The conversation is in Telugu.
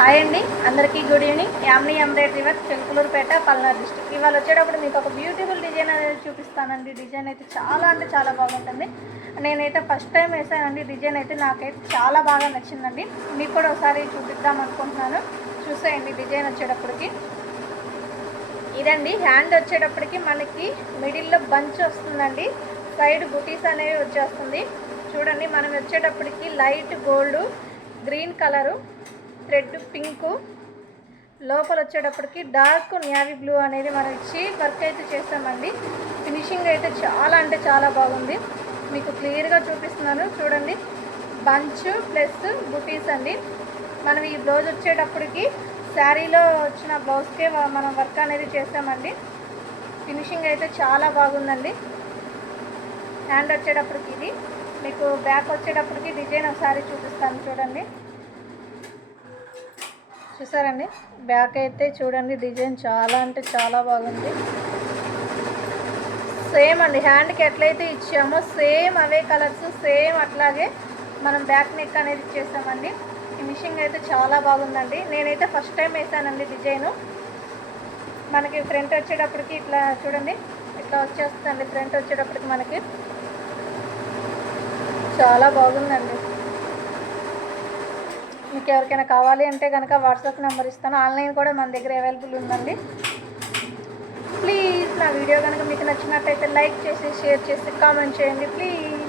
హాయ్ అండి, అందరికీ good evening. Yamni embroidery work Chenkulurupeta, Palnadu district. ఇవాళ వచ్చేటప్పుడు మీకు ఒక బ్యూటిఫుల్ డిజైన్ అనేది చూపిస్తానండి. డిజైన్ అయితే చాలా అంటే చాలా బాగుంటుంది. నేనైతే ఫస్ట్ టైం వేసానండి. డిజైన్ అయితే నాకైతే చాలా బాగా నచ్చిందండి. మీకు కూడా ఒకసారి చూపిద్దాం అనుకుంటున్నాను. చూసేయండి. డిజైన్ వచ్చేటప్పటికి ఇదండి. హ్యాండ్ వచ్చేటప్పటికి మనకి మిడిల్లో బంచ్ వస్తుందండి. సైడ్ బుటీస్ అనేవి వచ్చేస్తుంది. చూడండి, మనం వచ్చేటప్పటికి light gold, green colour, thread pink, లోపల వచ్చేటప్పటికి డార్క్ నేవీ బ్లూ అనేది మనం ఇచ్చి వర్క్ అయితే చేస్తామండి. ఫినిషింగ్ అయితే చాలా అంటే చాలా బాగుంది. మీకు క్లియర్గా చూపిస్తున్నాను చూడండి. బంచ్ ప్లస్ బుటీస్ అండి. మనం ఈ బ్లౌజ్ వచ్చేటప్పటికి శారీలో వచ్చిన బ్లౌజ్కే మనం వర్క్ అనేది చేస్తామండి. ఫినిషింగ్ అయితే చాలా బాగుందండి. హ్యాండ్ వచ్చేటప్పటికి ఇది మీకు బ్యాక్ వచ్చేటప్పటికి డిజైన్ ఒకసారి చూపిస్తాను చూడండి. చూసారండి, బ్యాక్ అయితే చూడండి. డిజైన్ చాలా అంటే చాలా బాగుంది. సేమ్ అండి, హ్యాండ్కి ఎట్లయితే ఇచ్చామో సేమ్ అవే కలర్స్, సేమ్ అట్లాగే మనం బ్యాక్ నెక్ అనేది ఇచ్చేసామండి. ఫినిషింగ్ అయితే చాలా బాగుందండి. నేనైతే ఫస్ట్ టైం వేసానండి డిజైను. మనకి ఫ్రంట్ వచ్చేటప్పటికి ఇట్లా చూడండి, ఇట్లా వచ్చేస్తుందండి. ఫ్రంట్ వచ్చేటప్పటికి మనకి చాలా బాగుందండి. మీకు ఎవరికైనా కావాలి అంటే కనుక వాట్సాప్ నెంబర్ ఇస్తాను. ఆన్లైన్ కూడా మన దగ్గర అవైలబుల్ ఉందండి. ప్లీజ్ నా వీడియో కనుక మీకు నచ్చినట్టయితే లైక్ చేసి, షేర్ చేసి, కామెంట్ చేయండి ప్లీజ్.